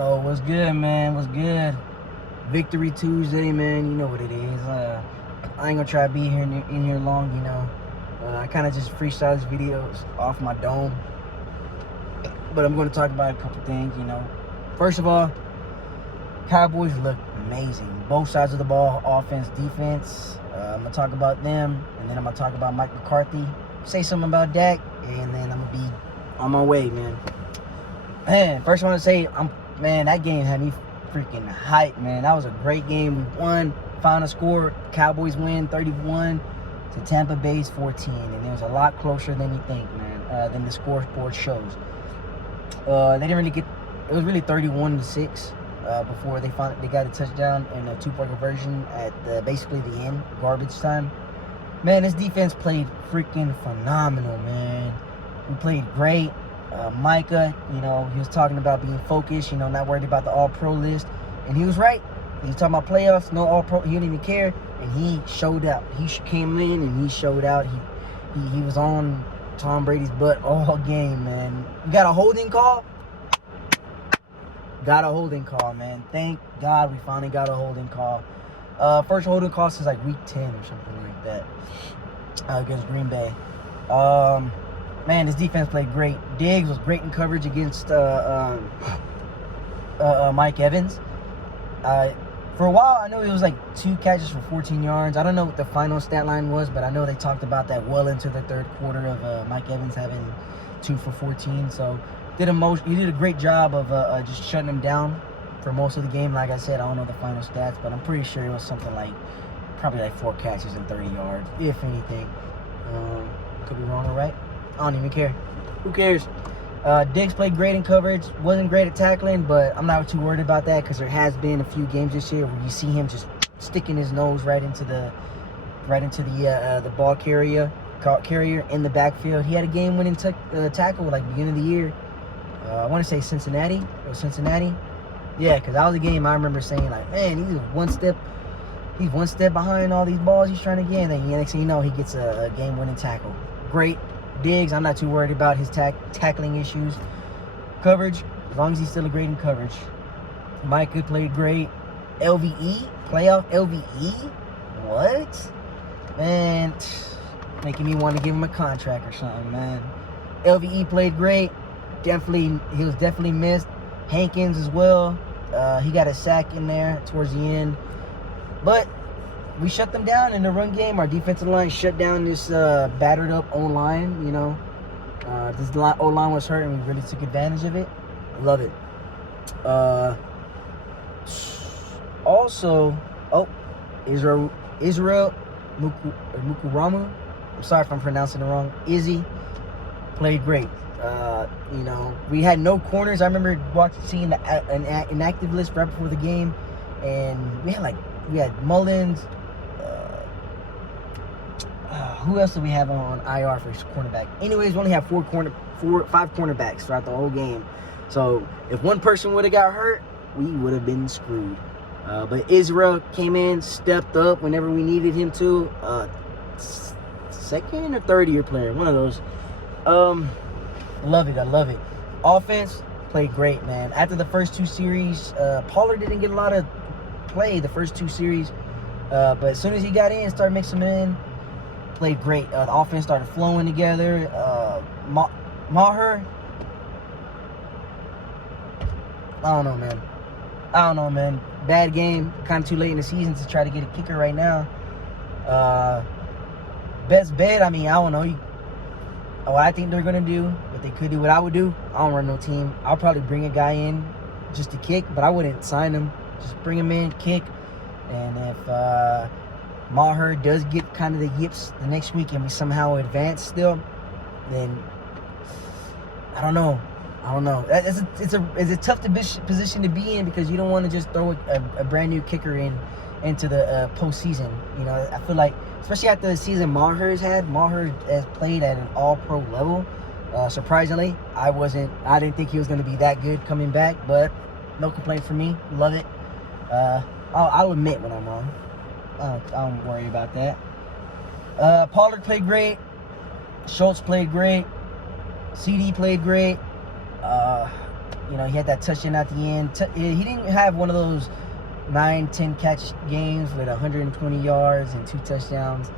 Oh, what's good, man? What's good? Victory Tuesday, man. You know what it is. I ain't gonna try to be here in here long, you know. I kind of just freestyle these videos off my dome, but I'm gonna talk about a couple things, you know. First of all, Cowboys look amazing. Both sides of the ball, offense, defense. I'm gonna talk about them, and then I'm gonna talk about Mike McCarthy. Say something about Dak, and then I'm gonna be on my way, man. Man, first I want to say, man, that game had me freaking hyped, man. That was a great game. We won. Final score, Cowboys win 31 to Tampa Bay's 14, and it was a lot closer than you think, man. Than the scoreboard shows. They didn't really get. It was really 31-6 before they got a touchdown and a two-point conversion at basically the end, garbage time. Man, this defense played freaking phenomenal, man. We played great. Micah, you know, he was talking about being focused, you know, not worried about the all-pro list. And he was right. He was talking about playoffs, no all-pro. He didn't even care. And he showed out. He came in and he showed out. He was on Tom Brady's butt all game, man. You got a holding call? Got a holding call, man. Thank God we finally got a holding call. First holding call since like week 10 or something like that against Green Bay. Man, this defense played great. Diggs was great in coverage against Mike Evans. For a while, I know it was like 2 catches for 14 yards. I don't know what the final stat line was, but I know they talked about that well into the third quarter of Mike Evans having 2 for 14. So he did a great job of just shutting him down for most of the game. Like I said, I don't know the final stats, but I'm pretty sure it was something like probably like 4 catches and 30 yards, if anything. Could be wrong or right. I don't even care. Who cares? Diggs played great in coverage. Wasn't great at tackling, but I'm not too worried about that because there has been a few games this year where you see him just sticking his nose right into the ball carrier in the backfield. He had a game-winning tackle like beginning of the year. I want to say Cincinnati. It was Cincinnati. Yeah, because that was a game I remember saying like, man, he's one step behind all these balls he's trying to get. And then next thing you know, he gets a game-winning tackle. Great. Diggs, I'm not too worried about his tackling issues. Coverage, as long as he's still great in coverage. Micah played great. LVE, playoff LVE? What? Man, making me want to give him a contract or something, man. LVE played great. He was definitely missed. Hankins as well. He got a sack in there towards the end. But we shut them down in the run game. Our defensive line shut down this battered up O-line, you know. This O-line was hurt, and we really took advantage of it. Love it. Also, Israel Mukuramu. I'm sorry if I'm pronouncing it wrong. Izzy played great. You know, we had no corners. I remember seeing an inactive list right before the game, and we had Mullins. Who else do we have on IR for cornerback? Anyways, we only have 5 cornerbacks throughout the whole game. So if one person would have got hurt, we would have been screwed. But Israel came in, stepped up whenever we needed him to. Second or third year player, one of those. Love it. I love it. Offense played great, man. After the first 2 series, Pollard didn't get a lot of play the first 2 series. But as soon as he got in, started mixing them in, played great. The offense started flowing together. Maher, I don't know, man. Bad game. Kind of too late in the season to try to get a kicker right now. Best bet, I mean, I don't know. What I think they're going to do, what they could do, what I would do, I don't run no team. I'll probably bring a guy in just to kick, but I wouldn't sign him. Just bring him in, kick. And if Maher does get kind of the yips the next week and we somehow advance still, then I don't know. It's a tough position to be in because you don't want to just throw a brand new kicker into the postseason. You know, I feel like, especially after the season Maher has played at an all-pro level. Surprisingly, I didn't think he was going to be that good coming back, but no complaint for me. Love it. I'll admit when I'm wrong. I don't worry about that. Pollard played great. Schultz played great. CD played great. You know, he had that touchdown at the end. He didn't have one of those 9-10 catch games with 120 yards and 2 touchdowns.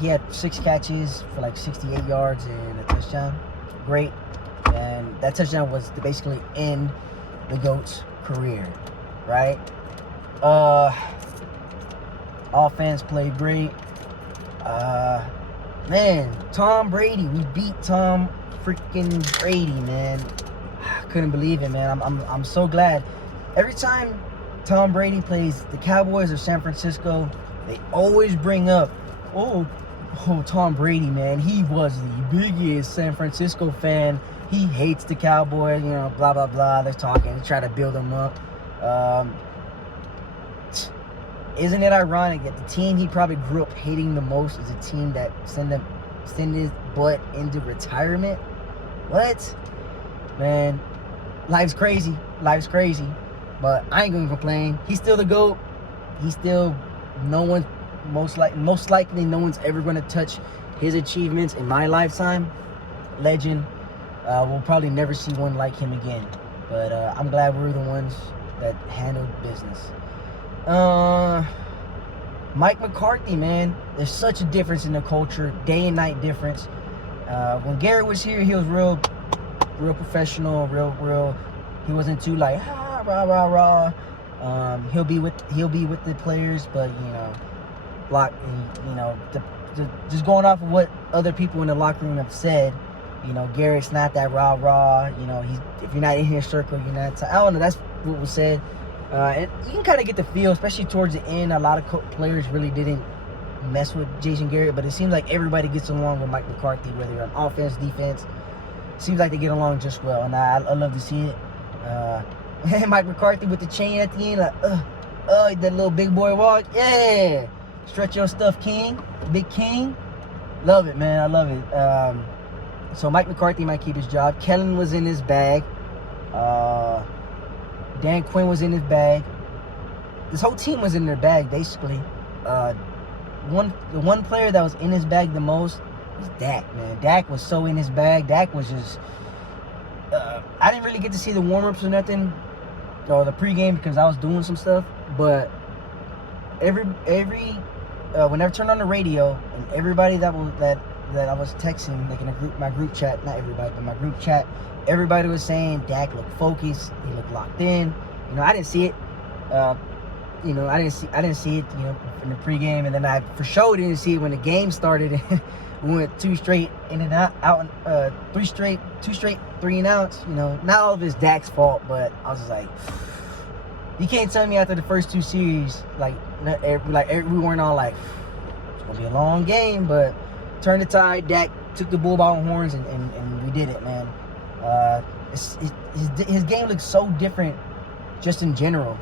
He had 6 catches for like 68 yards and a touchdown. Great. And that touchdown was to basically end the GOAT's career, right? Offense played great. Man, Tom Brady. We beat Tom freaking Brady, man. I couldn't believe it, man. I'm so glad. Every time Tom Brady plays the Cowboys or San Francisco, they always bring up, oh, Tom Brady, man. He was the biggest San Francisco fan. He hates the Cowboys, you know, blah, blah, blah. They're talking. They try to build him up. Isn't it ironic that the team he probably grew up hating the most is a team that send his butt into retirement? What? Man, life's crazy. Life's crazy. But I ain't gonna complain. He's still the GOAT. He's still most likely no one's ever gonna touch his achievements in my lifetime. Legend. We'll probably never see one like him again. But I'm glad we're the ones that handled business. Mike McCarthy, man. There's such a difference in the culture, day and night difference. When Garrett was here, he was real professional, real. He wasn't too like rah rah rah. He'll be with the players, but just going off of what other people in the locker room have said. Garrett's not that rah rah. If you're not in his circle, you're not. I don't know. That's what was said. And you can kind of get the feel, especially towards the end. A lot of players really didn't mess with Jason Garrett, but it seems like everybody gets along with Mike McCarthy, whether you're on offense, defense. Seems like they get along just well, and I love to see it. Mike McCarthy with the chain at the end, like, that little big boy walk. Yeah, stretch your stuff, King, Big King. Love it, man. I love it. So Mike McCarthy might keep his job. Kellen was in his bag. Dan Quinn was in his bag. This whole team was in their bag, basically. The one player that was in his bag the most was Dak, man. Dak was so in his bag. Dak was just... I didn't really get to see the warm-ups or nothing, or the pregame, because I was doing some stuff. But whenever I turned on the radio, and everybody that I was texting, like in my group chat, not everybody, but my group chat, everybody was saying Dak looked focused, he looked locked in. I didn't see it. I didn't see it, in the pregame, and then I for sure didn't see it when the game started. We went 2 straight in and out, 2 straight 3 and outs. Not all of it's Dak's fault, but I was just like, you can't tell me after the first 2 series, we weren't all like, it's gonna be a long game, but turned the tide. Dak took the bull by the horns, and we did it, man. His game looks so different, just in general.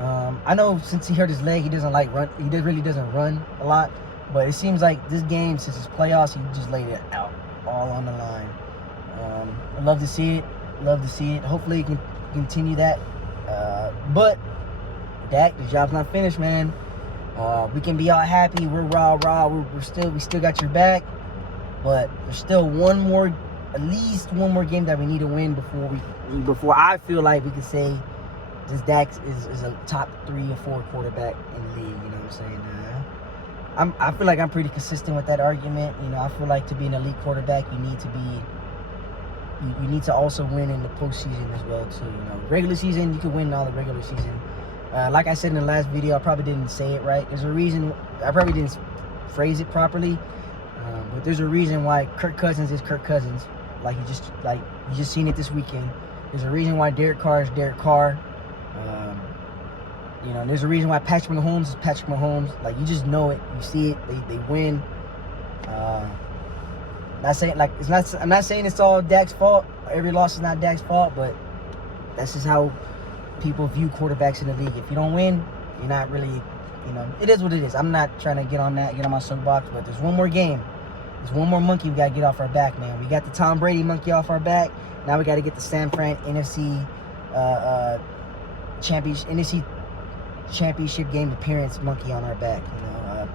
I know since he hurt his leg, he doesn't run. He really doesn't run a lot. But it seems like this game, since it's playoffs, he just laid it out all on the line. I love to see it. Hopefully, he can continue that. But Dak, the job's not finished, man. We can be all happy. We're rah. We still got your back. But there's still at least one more game that we need to win before I feel like we can say this Dak is a top 3 or 4 quarterback in the league. You know what I'm saying? I feel like I'm pretty consistent with that argument. I feel like to be an elite quarterback, you need to also win in the postseason as well too. Regular season, you can win all the regular season. Like I said in the last video, I probably didn't say it right. There's a reason I probably didn't phrase it properly, but there's a reason why Kirk Cousins is Kirk Cousins. You just seen it this weekend. There's a reason why Derek Carr is Derek Carr. There's a reason why Patrick Mahomes is Patrick Mahomes. You just know it. You see it. They win. I'm not saying it's all Dak's fault. Every loss is not Dak's fault, but that's just how people view quarterbacks in the league. If you don't win, you're not really, it is what it is. I'm not trying to get on my soapbox, but there's one more game. There's one more monkey we got to get off our back, man. We got the Tom Brady monkey off our back. Now we got to get the San Fran NFC championship game appearance monkey on our back.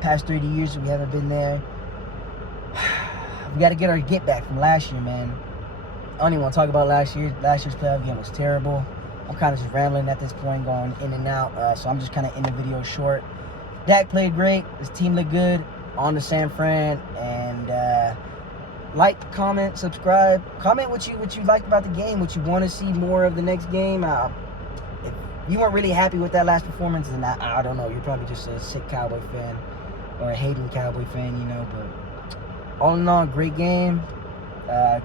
Past 30 years we haven't been there. We got to get our get back from last year, man. I don't even want to talk about last year. Last year's playoff game was terrible. I'm kind of just rambling at this point, going in and out. So I'm just kind of in the video short. Dak played great. His team looked good. On to San Fran. And like, comment, subscribe. Comment what you liked about the game. What you want to see more of the next game. If you weren't really happy with that last performance, then I don't know. You're probably just a sick Cowboy fan or a hating Cowboy fan, you know. But all in all, great game.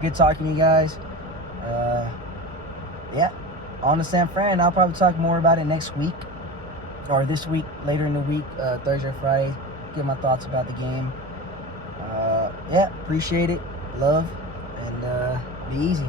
Good talking to you guys. Yeah, on to San Fran. I'll probably talk more about it next week or this week, later in the week, Thursday or Friday. Give my thoughts about the game. Yeah, appreciate it. Love, and be easy.